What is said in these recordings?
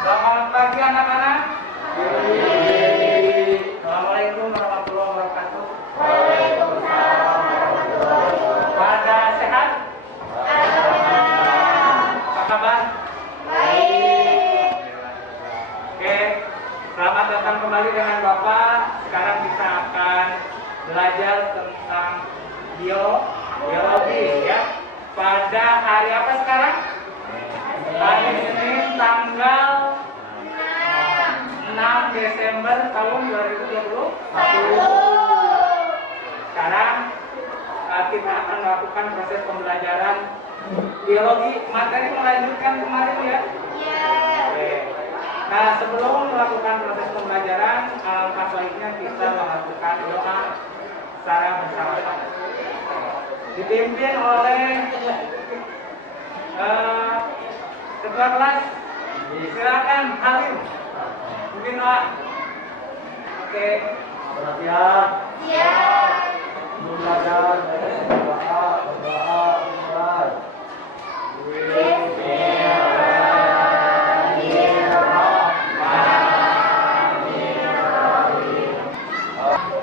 Selamat pagi anak-anak. Assalamualaikum warahmatullahi wabarakatuh. Waalaikumsalam warahmatullahi wabarakatuh. Pada sehat? Apa kabar? Baik. Oke, selamat datang kembali dengan Bapak. Sekarang kita akan belajar tentang biologi ya. Pada hari apa sekarang? Hari Senin tanggal 6 Desember tahun 2021. Sekarang kita akan melakukan proses pembelajaran biologi. Materi melanjutkan kemarin ya. Oke. Nah, sebelum melakukan proses pembelajaran, alangkah baiknya kita melakukan doa secara bersama-sama. Dipimpin oleh ketua kelas. Silakan Halim. Mungkin doa. Oke. Perhatian. Siap. Belajar berdoa mulai.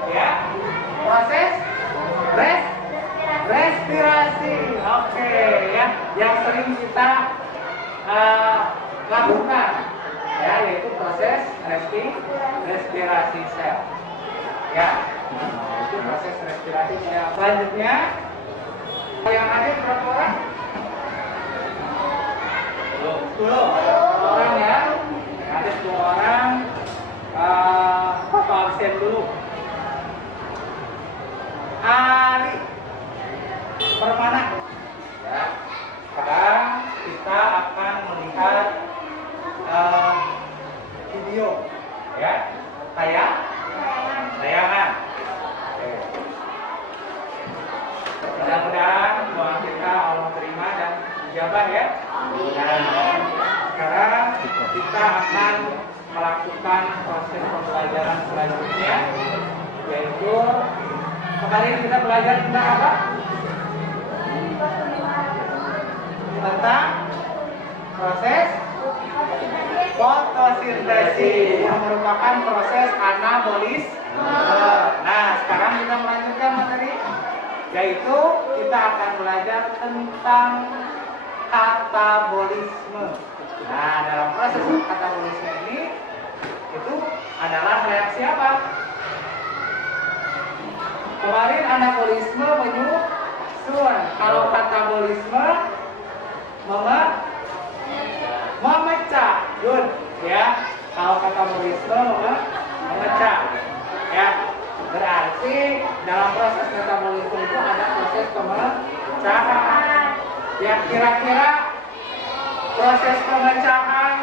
Ya, proses respirasi. Oke ya, yang sering kita lakukan ya, yaitu proses respirasi sel. Ya, itu proses respirasi sel. Selanjutnya yang hadir berapa orang? 10 orang ya. Ada 10 orang. Papa absen dulu. Ari Permana. Ya. Sekarang kita akan melihat video ya, tayangan. Mudah-mudahan doa kita Allah terima dan dijabah ya. Nah, sekarang kita akan melakukan proses pembelajaran selanjutnya, yaitu kemarin kita belajar tentang apa? Tentang proses fotosintesis yang merupakan proses anabolisme. Nah, sekarang kita melanjutkan materi, yaitu kita akan belajar tentang katabolisme. Nah, dalam proses katabolisme ini itu adalah reaksi apa? Kemarin anabolisme menyusun, kalau katabolisme memecah. Good ya. Kalau katabolisme memecah ya. Berarti dalam proses metabolisme itu ada proses pemecahan. Ya, kira-kira proses pemecahan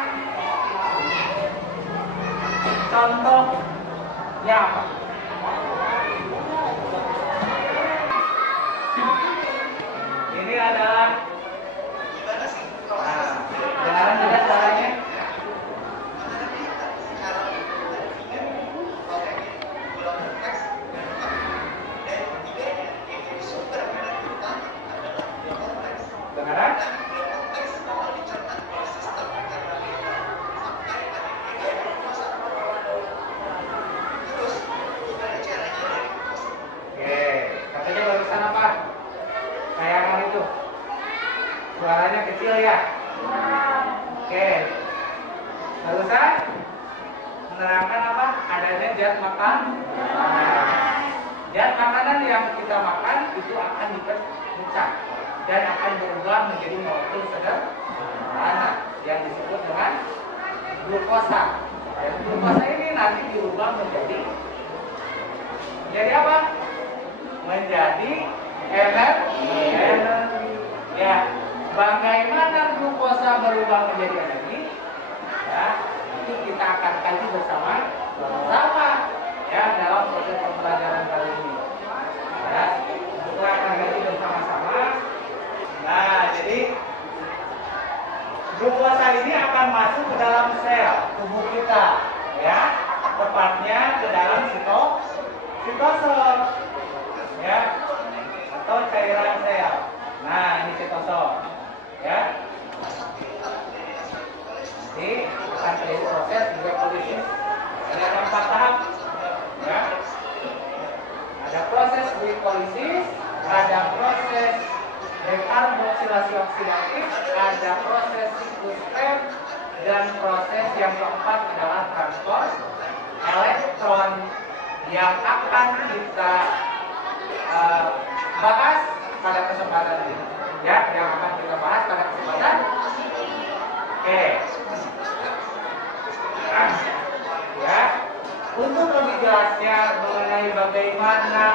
contohnya apa? Ini adalah benaran tidak caranya? Benaran? kecil ya. Oke. Terusan menerangkan apa? Adanya zat makan. Zat makanan yang kita makan itu akan dipecah dan akan berubah menjadi molekul sederhana yang disebut dengan glukosa. Dan glukosa ini nanti diubah menjadi apa? Menjadi energi. Ya, bagaimana glukosa berubah menjadi energi? Ya, itu kita akan kaji bersama ya dalam proses pembelajaran kali ini. Ya, kita akan kaji bersama-sama. Nah, jadi glukosa ini akan masuk ke dalam sel tubuh kita, ya, tepatnya ke dalam sitosol, ya, atau cairan sel. Nah, ini sitosol, ya. Jadi akan terjadi proses glikolisis. Ada 4 tahap, ya. Ada proses glikolisis, ada proses dekarboksilasi oksidatif, ada proses siklus Krebs, dan proses yang keempat adalah transport elektron yang akan kita bahas pada kesempatan ini. Ya, yang akan kita bahas pada kesempatan. Oke. Ya, untuk lebih jelasnya mengenai bagaimana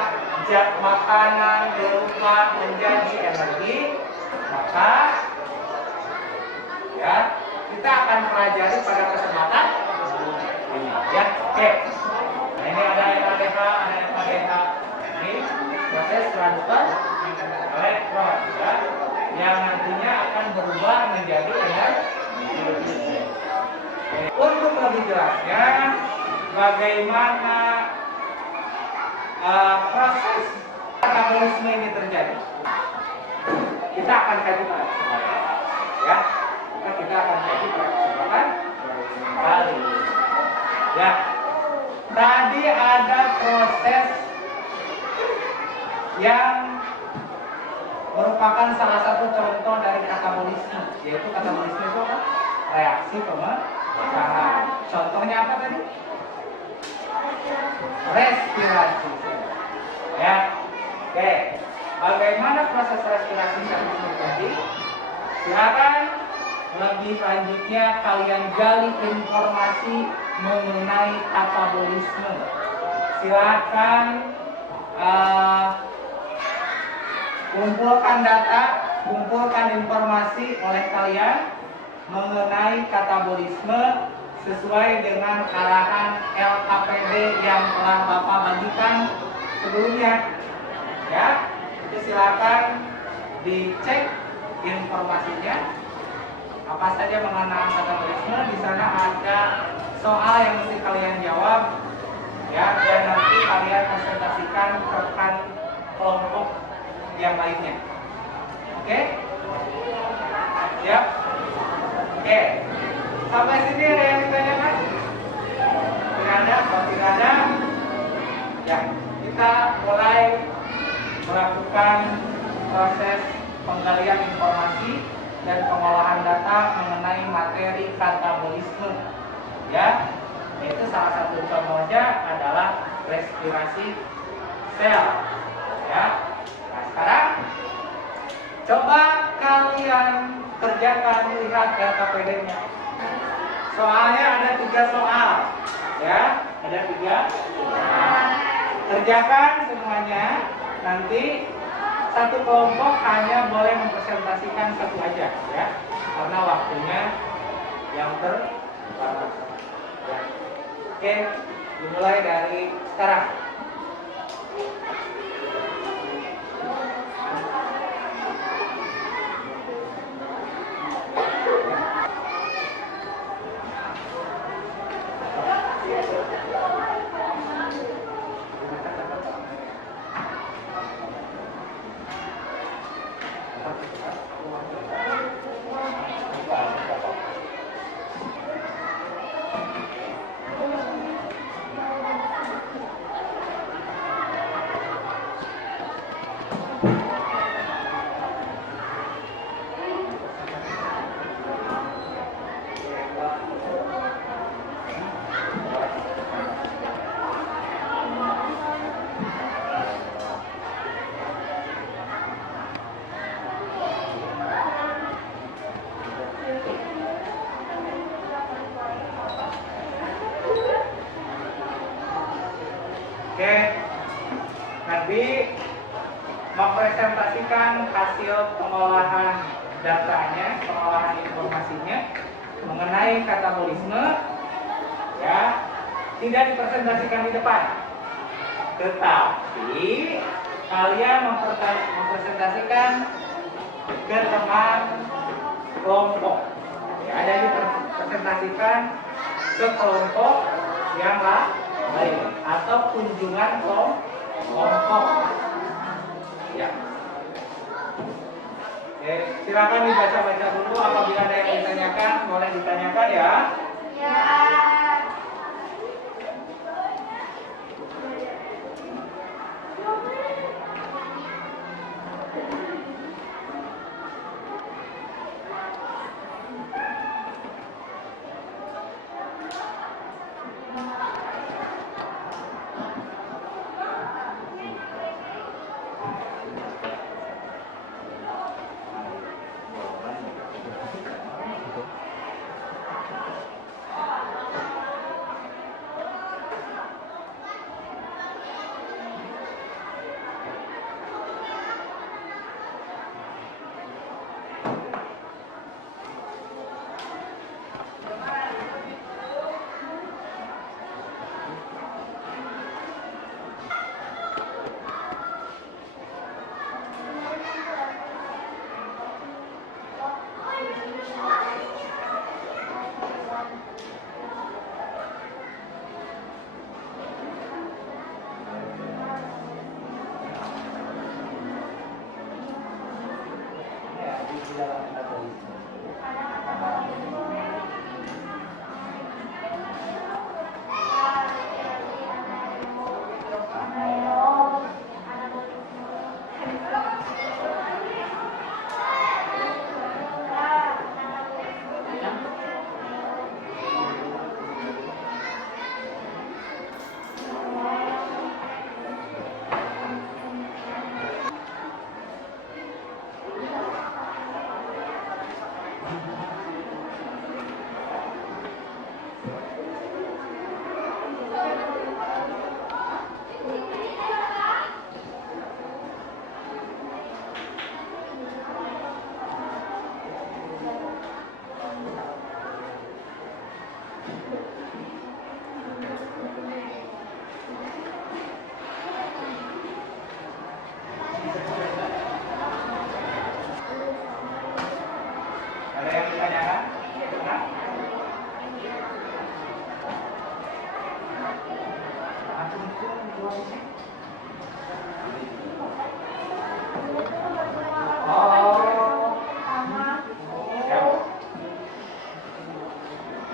zat makanan berubah menjadi energi, maka ya kita akan pelajari pada kesempatan ini. Ya, oke. Nah, ini ada NADH, ada NADH. Ini proses transfer elektron, ya, yang nantinya akan berubah menjadi energi. Untuk lebih jelasnya bagaimana proses katabolisme ini terjadi, kita akan kaji pada kesempatan, ya. Kita akan kaji pada kesempatan kali. Ya, tadi ada proses yang merupakan salah satu contoh dari katabolisme, yaitu katabolisme itu apa? Reaksi pemecahan. Contohnya apa tadi? Respirasi. Ya, oke. Bagaimana proses respirasi itu terjadi? Silakan lebih lanjutnya kalian gali informasi mengenai katabolisme. Silakan kumpulkan data, kumpulkan informasi oleh kalian mengenai katabolisme sesuai dengan arahan LKPD yang telah Bapak bagikan sebelumnya. Ya, itu silakan dicek informasinya. Apa saja mengenai katabolisme, di sana ada soal yang mesti kalian jawab, ya, dan nanti kalian presentasikan ke rekan kelompok yang lainnya. Oke? Siap? Oke. Sampai sini ada yang ditanyakan? Tidak ada? Kalau tidak ada, ya, kita mulai melakukan proses penggalian informasi dan pengolahan data mengenai materi katabolisme. Ya, itu salah satu contohnya adalah respirasi sel. Ya. Nah, sekarang coba kalian kerjakan, lihat LKPD-nya. Soalnya ada 3 soal, ya, ada 3. Kerjakan semuanya. Nanti satu kelompok hanya boleh mempresentasikan 1 aja, ya, karena waktunya yang terbatas. Ya. Oke, dimulai dari sekarang. nanti mempresentasikan hasil pengolahan datanya, pengolahan informasinya mengenai katabolisme, ya, tidak dipresentasikan di depan, tetapi kalian mempresentasikan ke teman kelompok, ya, dan dipresentasikan ke kelompok yang lain atau kunjungan kelompok, ya. Oke, silakan dibaca-baca dulu. Apabila ada yang ditanyakan, boleh ditanyakan ya. Ya. Ada yang ditanyakan? Nah? Oh, siap.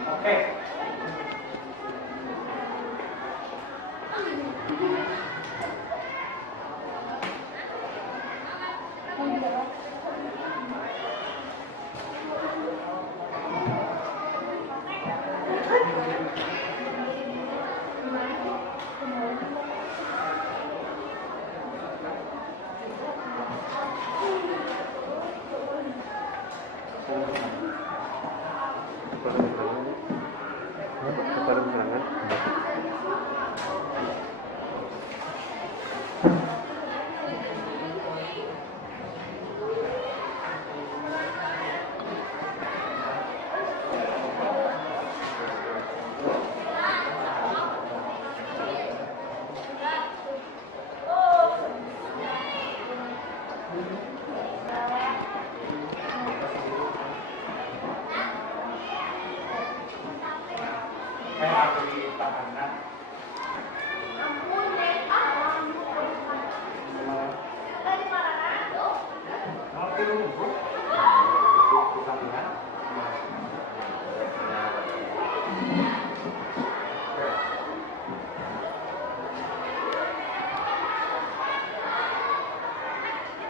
Oke.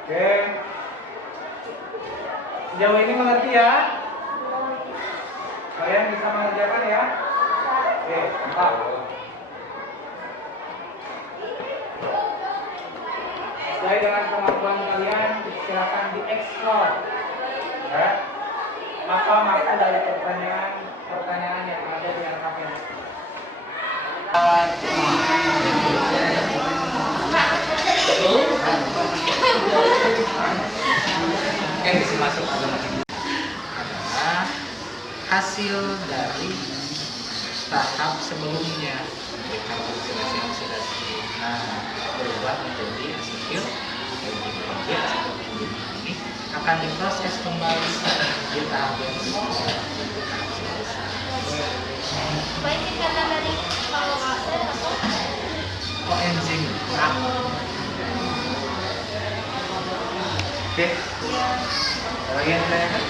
Oke. Sejauh ini mengerti ya? Kalian bisa mengerjakan ya? Oke, mantap. Sesuai dengan kemampuan kalian, silakan dieksplor. Ya. Maka dari pertanyaan yang ada di anak kalian. hasil dari tahap sebelumnya, oksidasi berubah menjadi asetil ini akan diproses kembali di tahap yang Baik singkatan dari penguasa atau enzim. Oke, bagian saya kan?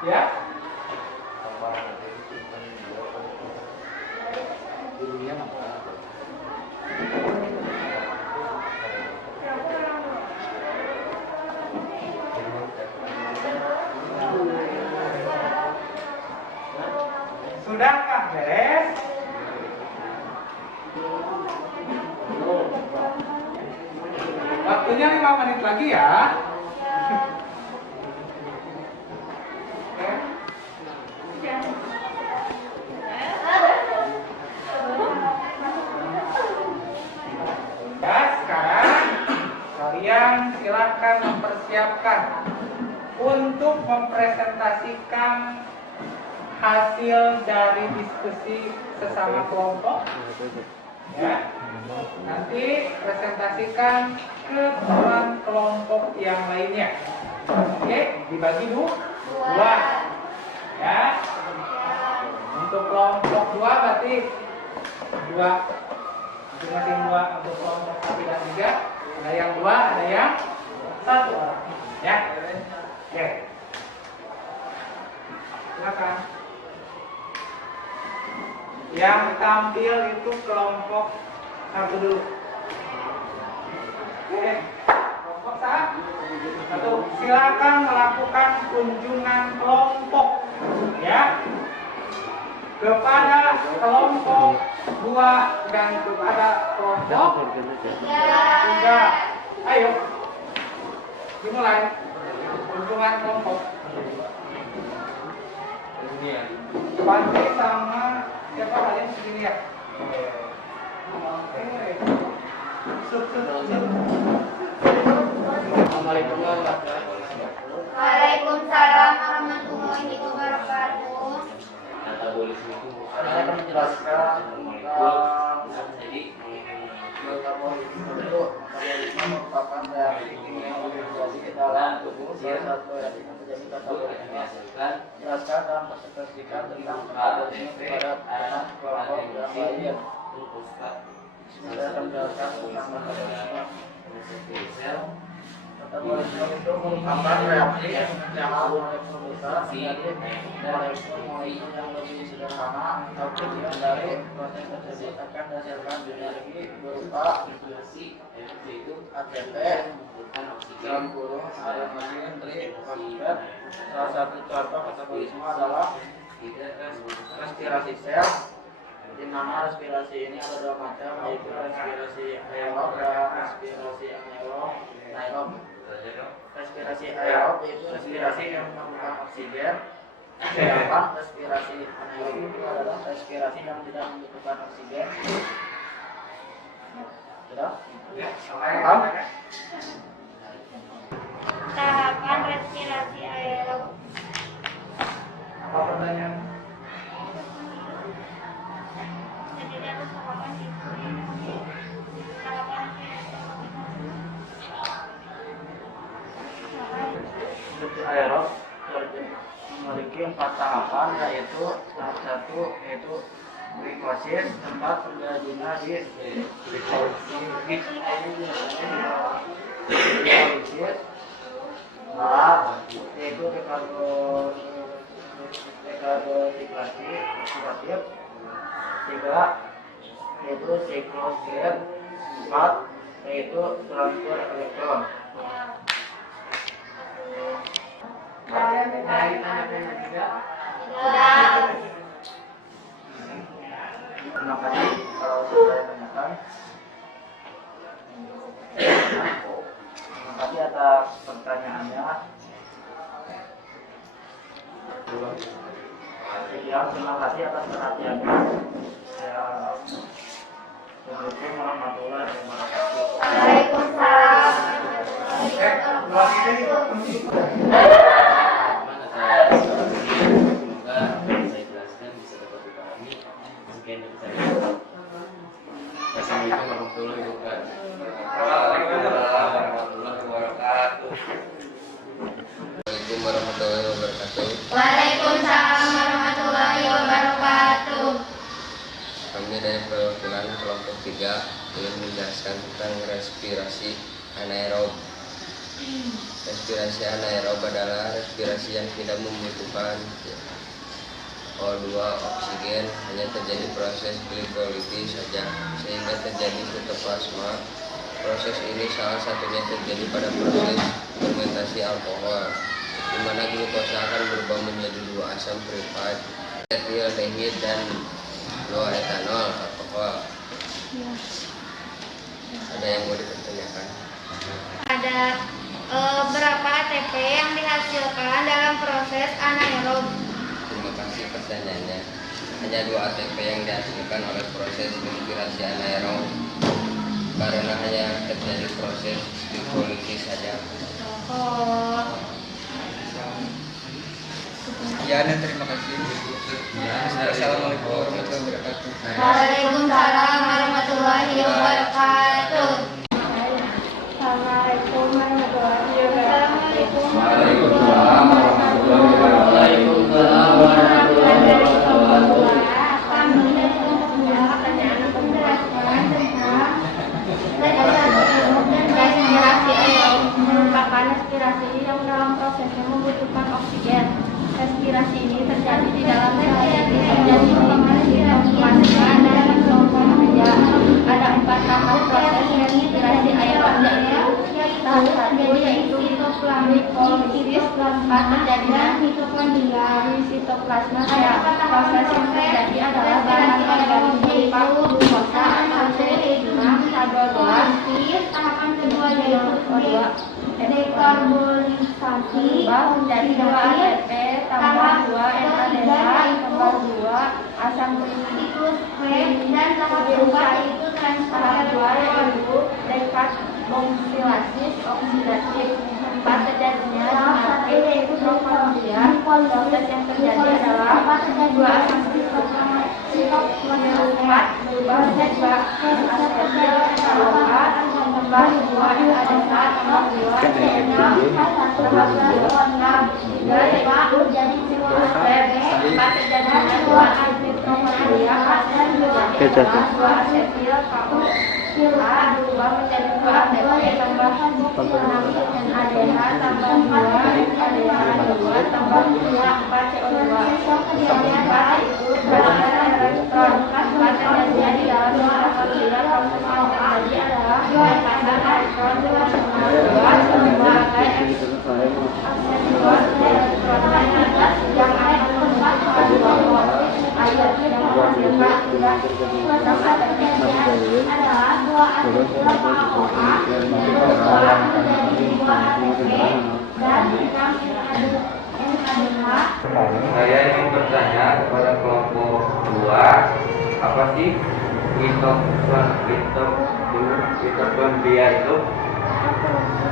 Ya. Sudahkah beres? Waktunya 5 menit lagi ya. Kalian silakan mempersiapkan untuk mempresentasikan hasil dari diskusi sesama kelompok. Ya, nanti presentasikan ke teman kelompok yang lainnya. Oke, dibagi dua. Ya, untuk kelompok 2 berarti 2, masing-masing 2 untuk kelompok 1 dan 3. Ada yang 2, ada yang 1 orang. Ya. Oke. Silakan. Yang tampil itu kelompok 1 dulu. Oke. Kelompok 1. Silakan melakukan kunjungan kelompok. Ya. Kepada kelompok 2 dan kepada kelompok 3. Ayo, dimulai kunjungan kelompok. Panti sama siapa kalian segini ya? Assalamualaikum warahmatullahi wabarakatuh. Waalaikumsalam warahmatullahi wabarakatuh. Saya akan menjelaskan jadi merupakan reaksi kimia organisasi di dalam tubuh salah satu reaksi yang terjadi katabolisme. Jelaskan dalam presentasikan tentang katabolisme kepada teman kelompok yang lain. Saya akan menjelaskan tentang katabolisme. Metabolisme itu merupakan reaksi yang molekul besar menjadi molekul yang lebih sederhana, tapi dari proses tersebut akan menghasilkan energi berupa ATP dalam kurung adenosine trifosfat. Salah satu contoh metabolisme adalah respirasi sel. Di mana respirasi ini ada 2 macam, yaitu respirasi aerob dan respirasi anaerob. Respirasi aerob itu respirasi yang menggunakan oksigen, Sedangkan respirasi anaerob itu adalah respirasi yang tidak membutuhkan oksigen. Sudah? Paham? Tahapan respirasi aerob. Apa pertanyaan? Jadi dia harus tahapan itu. Tahapan Respirasi aerob memiliki 4 tahapan, yaitu tahap 1 yaitu glikosis, tempat terjadinya di glikosis, yaitu dekarbonifikasi oksidatif, 3 yaitu siklogen, 4 yaitu transfer elektron. sudah. Terima kasih kalau sudah tanyakan. Terima kasih atas pertanyaannya. Terima kasih atas perhatiannya. Assalamualaikum warahmatullahi wabarakatuh. Waalaikumsalam. Semoga saya jelaskan bisa dapat dipahami. Sekian dari saya. Assalamualaikum warahmatullahi wabarakatuh. Assalamualaikum warahmatullahi wabarakatuh. Waalaikumsalam warahmatullahi wabarakatuh. Kami dari perwakilan kelompok 3 ingin menjelaskan tentang respirasi anaerob. Respirasi anaerob adalah respirasi yang tidak membutuhkan O2 oksigen, hanya terjadi proses glikolisis saja sehingga terjadi fitoplasma. Proses ini salah satunya terjadi pada proses fermentasi alkohol, di mana glukosa akan berubah menjadi 2 asam sulfat, etildehid dan 2 etanol alkohol. Ada yang mau dipertanyakan? Ada berapa ATP yang dihasilkan dalam proses anaerob? Terima kasih pertanyaannya. Hanya 2 ATP yang dihasilkan oleh proses respirasi anaerob karena hanya terjadi proses glikolisis saja. Oh, Ya, dan terima kasih. Assalamualaikum warahmatullahi wabarakatuh. Waalaikumsalam warahmatullahi wabarakatuh. Assalamualaikum warahmatullahi wabarakatuh. Waalaikumsalam warahmatullahi Respirasi aerob merupakan respirasi yang dalam prosesnya membutuhkan oksigen. Respirasi ini terjadi di dalam sel yang terjadi di sitoplasma dan mitokondria. Ada 4 tahap proses respirasi aerob, yaitu tahap 1 yaitu glikolisis, tempat terjadinya mitokondria di sitoplasma sel. Proses yang terjadi adalah bahan organik berupa glukosa, H2O2, tahapan kedua yaitu dekarbonisasi menjadi 2 ATP tambah 2 NADH tambah 2 asam sulfur dan tahap 4 yaitu tahap 2 yaitu dekarbonilasis oksidatif. Tempat terjadinya di yaitu mitokondria. Proses yang terjadi adalah 2 asam sulfur berubah menjadi 2 asetil alkohol tambah 2 NADH tambah 2 CH tahap 3 yaitu jadi silosfer. Tempat terjadinya 2 mitokondria dan menjadi 2 asetil CoA berubah menjadi 2 ATP tambah 6 NADH tambah 2 NADH2 tambah 4 CO2. Tempat itu berdasarkan elektron. Tempat terjadinya di dalam mitokondria. Proses yang terjadi adalah lepaskan elektron dengan semua sebagai aksesion elektron yang akan membuat H2O air yang menghasilkan tidak proses terjadinya adalah 2 asetil CoA berubah menjadi 2 ATP dan 6 NADH Saya ingin bertanya kepada kelompok 2, apa sih mitokondria itu?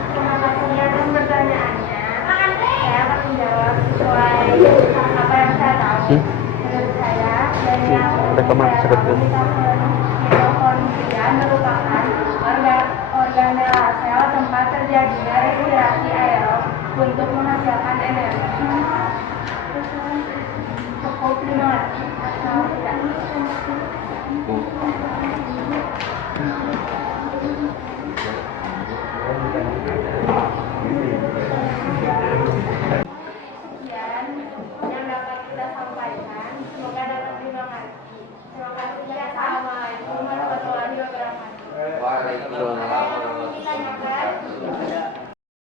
Terima kasih atas pertanyaannya. Saya akan menjawab sesuai apa yang saya tahu. Menurut saya, dari yang saya tahu, mitokondria merupakan organel sel tempat terjadinya respirasi aerob untuk menghasilkan energi. Cukup dimengerti atau tidak? Sekian yang dapat kita sampaikan. Semoga dapat dimengerti. Terima kasih. Assalamualaikum warahmatullahi wabarakatuh. Waalaikumsalam.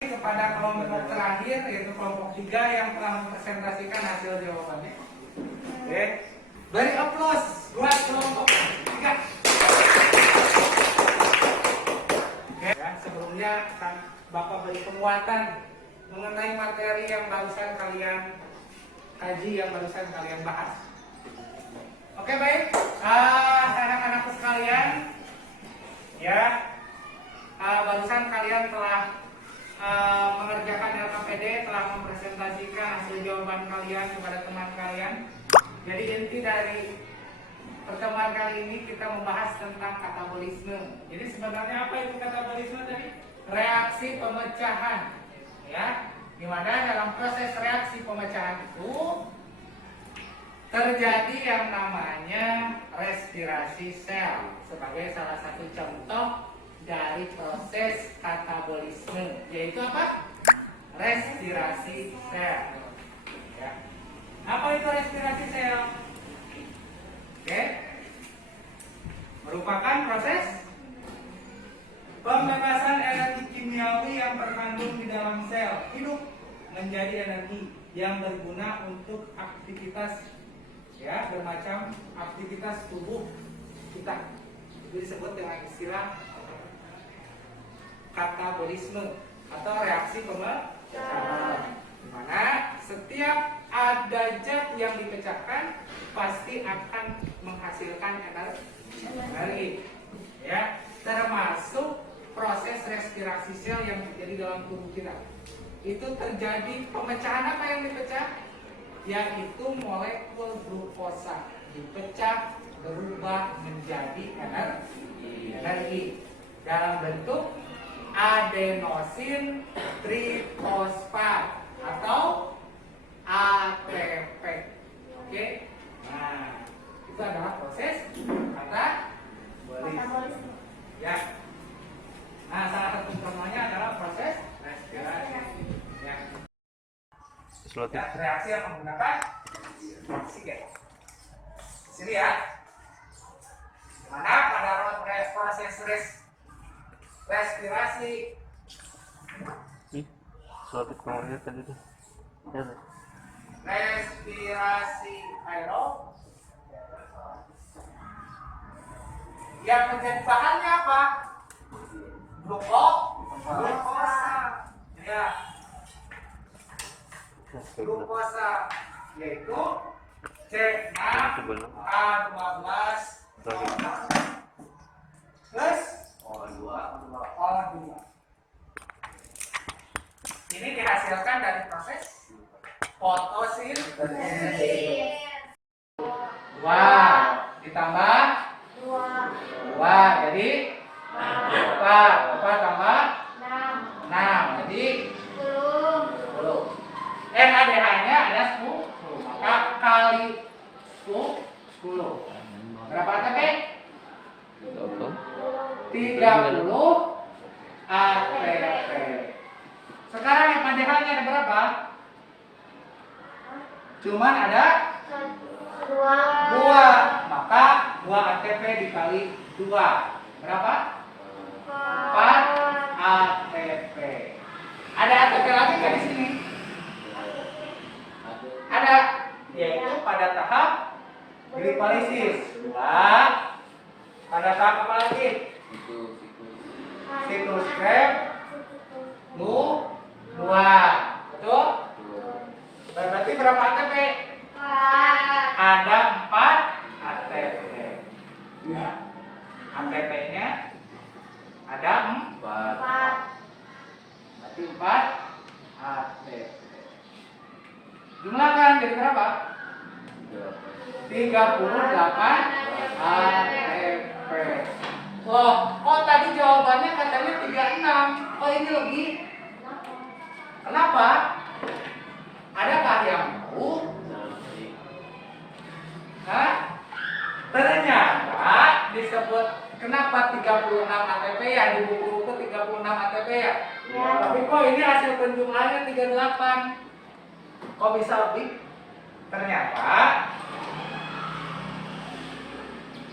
Kepada kelompok terakhir yaitu kelompok 3 yang telah mempresentasikan hasil jawabannya. Oke, beri aplaus buat kelompok 3. Oke, ya, sebelumnya Bapak beri penguatan mengenai materi yang barusan kalian kaji, yang barusan kalian bahas. Oke, baik, anak-anakku sekalian, ya, barusan kalian telah mengerjakan LKPD, telah mempresentasikan hasil jawaban kalian kepada teman kalian. Jadi inti dari pertemuan kali ini kita membahas tentang katabolisme. Jadi sebenarnya apa itu katabolisme tadi? Reaksi pemecahan, ya. Dimana dalam proses reaksi pemecahan itu terjadi yang namanya respirasi sel sebagai salah satu contoh dari proses katabolisme, yaitu apa? Respirasi sel. Ya. Apa itu respirasi sel? Oke. Merupakan proses pembebasan energi kimiawi yang terkandung di dalam sel hidup menjadi energi yang berguna untuk aktivitas, ya, bermacam aktivitas tubuh kita. Itu disebut dengan istilah katabolisme atau reaksi pemecahan, di mana setiap ada zat yang dipecahkan pasti akan menghasilkan energi, ya, termasuk proses respirasi sel yang terjadi dalam tubuh kita. Itu terjadi pemecahan apa yang dipecah? Yaitu molekul glukosa dipecah berubah menjadi energi dalam bentuk adenosin trifosfat atau ATP. Oke. Nah, itu adalah proses katabolisme. Ya. Nah, salah satu contohnya adalah proses respirasi. Ya. Ya, reaksi yang menggunakan oksigen. Sini ya. Dimana pada proses respirasi respirasi aerob yang menjadi bahannya apa? Glukosa, ya, glukosa, yaitu C6H12 plus O2. Ini dihasilkan dari proses fotosintesis. 2 ditambah 2 jadi 4 tambah 6 jadi 10. NaDH-nya ada 10, maka kali 10 berapa ATP? 30 ATP. Sekarang NaDH-nya ada berapa? Cuman ada 2, maka 2 ATP dikali 2 berapa? 4 ATP. Ada ATP lagi nggak di sini? Ada, yaitu pada tahap glipolisis. 2. Pada tahap apa lagi? Sitoskrep 2. Betul? Berarti berapa ATP? Berarti 4 ATP. Jumlahkan jadi berapa? 38 ATP. Loh, kok tadi jawabannya katanya 36? Oh ini lebih. Kenapa? Adakah yang tahu? Hah? Ternyata disebut kenapa 36 ATP ya di buku-buku 36 ATP ya? Tapi kok ini hasil penjumlahannya 38? Kok bisa lebih? Ternyata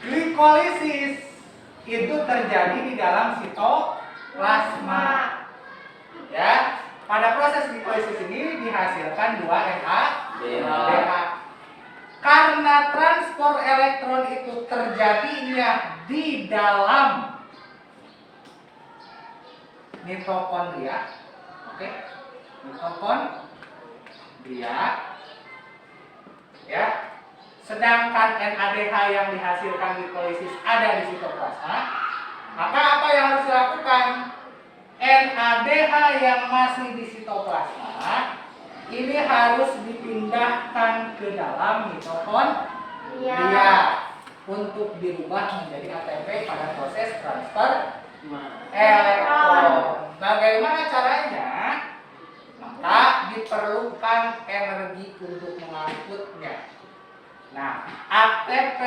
glikolisis itu terjadi di dalam sitoplasma. Ya, pada proses glikolisis ini dihasilkan 2 NADH. Karena transport elektron itu terjadinya di dalam mitokondria, oke? Mitokondria, ya. Sedangkan NADH yang dihasilkan glikolisis ada di sitoplasma, maka apa yang harus dilakukan? NADH yang masih di sitoplasma ini harus dipindahkan ke dalam mitokondria untuk dirubah menjadi ATP pada proses transfer elektron. Bagaimana caranya? Maka diperlukan energi untuk mengangkutnya. Nah, ATP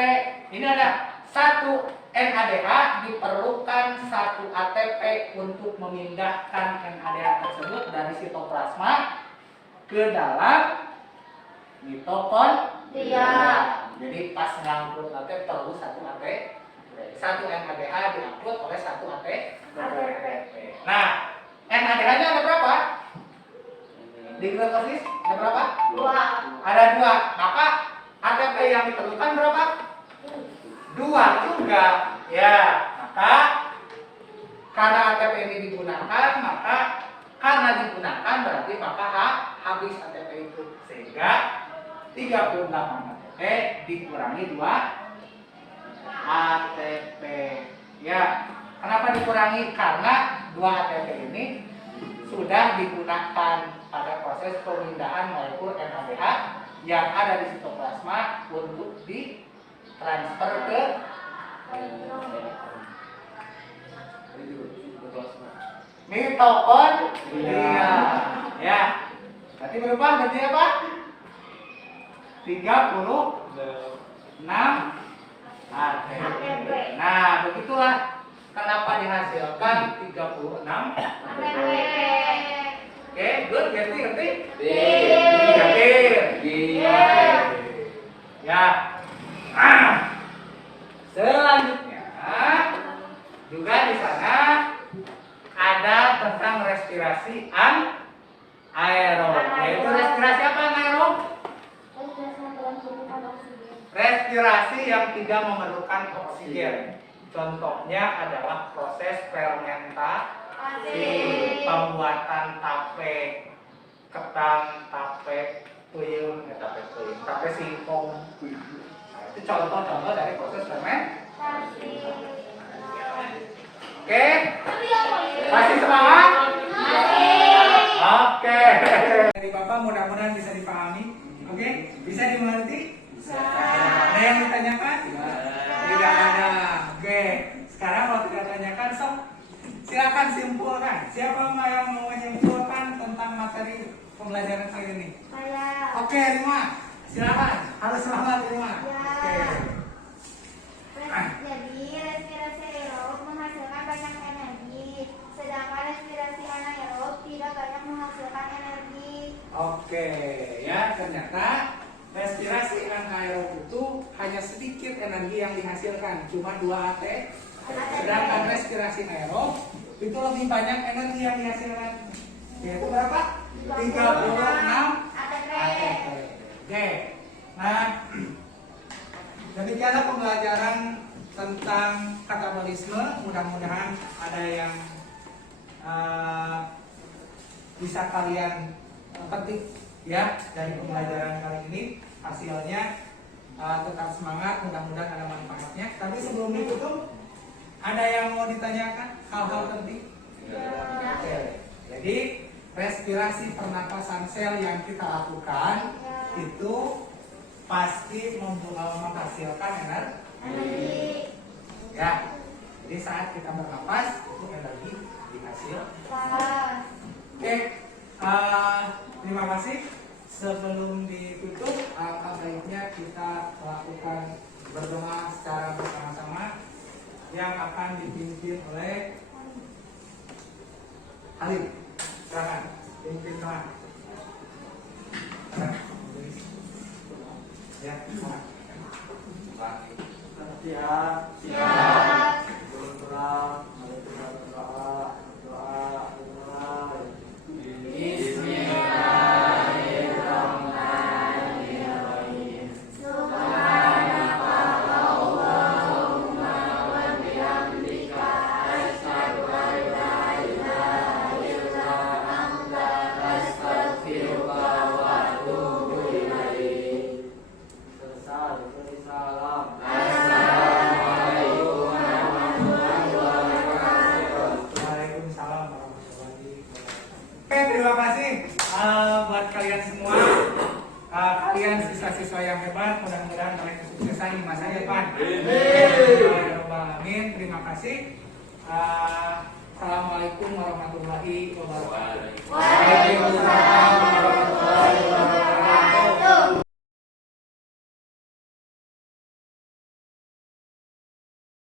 ini ada 1 NADH diperlukan 1 ATP untuk memindahkan NADH tersebut dari sitoplasma ke dalam mitokondria. Jadi pas ngangkut ATP perlu 1 ATP, 1 NADH diangkut oleh 1 ATP. Nah, NADH-nya ada berapa? Di glikolisis ada berapa? 2. Ada 2. Maka ATP yang diperlukan berapa? 2 juga. Ya, maka karena ATP ini digunakan, maka karena digunakan berarti maka habis ATP itu. Sehingga 38 ATP dikurangi 2 ATP. Ya, kenapa dikurangi? Karena 2 ATP ini sudah digunakan pada proses pemindahan molekul NADH yang ada di sitoplasma untuk ditransfer ke mitokondria. Ya. Berarti berubah menjadi apa? 36 ATP. Nah, begitulah kenapa dihasilkan 36 ATP. Oke, good, ngerti? Ya. Selanjutnya juga di sana ada tentang respirasi anaerob. Yaitu respirasi apa anaerob? Respirasi yang tidak memerlukan oksigen. Contohnya adalah proses fermentasi, pembuatan tape ketan, tape puyeng, tape singkong. Nah, itu contoh-contoh dari proses fermentasi. Oke, masih semangat? Oke. Dari Bapak mudah-mudahan bisa dipahami. Oke, bisa dimengerti? Ada yang ditanyakan? Tidak ada. Oke, sekarang kalau tidak tanyakan, sok silakan simpulkan. Siapa yang mau menyimpulkan tentang materi pembelajaran kali ini? Saya. Oke, Rima. Silakan. Harus semangat, Rima. Ya. Jadi respirasi aerob menghasilkan banyak energi, sedangkan respirasi anaerob tidak banyak menghasilkan energi. Oke, ya ternyata respirasi anaerob itu hanya sedikit energi yang dihasilkan, cuma 2 ATP. Sedangkan respirasi aerob itu lebih banyak energi yang dihasilkan. Yaitu berapa? 36 ATP. Oke. Nah, demikianlah pembelajaran tentang katabolisme. Mudah-mudahan ada yang bisa kalian petik ya dari pembelajaran kali ini. Hasilnya tetap semangat, mudah-mudahan ada manfaatnya. Tapi sebelum ditutup, ada yang mau ditanyakan hal-hal penting? Oke. Jadi respirasi pernapasan sel yang kita lakukan itu pasti menghasilkan energi. Ya, jadi saat kita bernapas itu energi dihasilkan. Oke, terima kasih. Sebelum ditutup, alangkah baiknya kita lakukan berdoa secara bersama-sama yang akan dipimpin oleh Halim. Silakan, pimpin doa. Ya, silakan. Siap. Berdoa, doa. Bismillahirrahmanirrahim. Subhanaka Allahumma wa bihamdika asyhadu an la ilaha illa anta astaghfiruka wa atubu ilaik. Selesai, salam. Assalamualaikum warahmatullahi wabarakatuh. Waalaikumsalam warahmatullahi wabarakatuh. Oke, terima kasih buat kalian semua. Kalian siswa-siswa yang hebat, mudah-mudahan meraih kesuksesan di masa depan. Amin. Terima kasih. Assalamualaikum warahmatullahi wabarakatuh. Waalaikumsalam warahmatullahi wabarakatuh.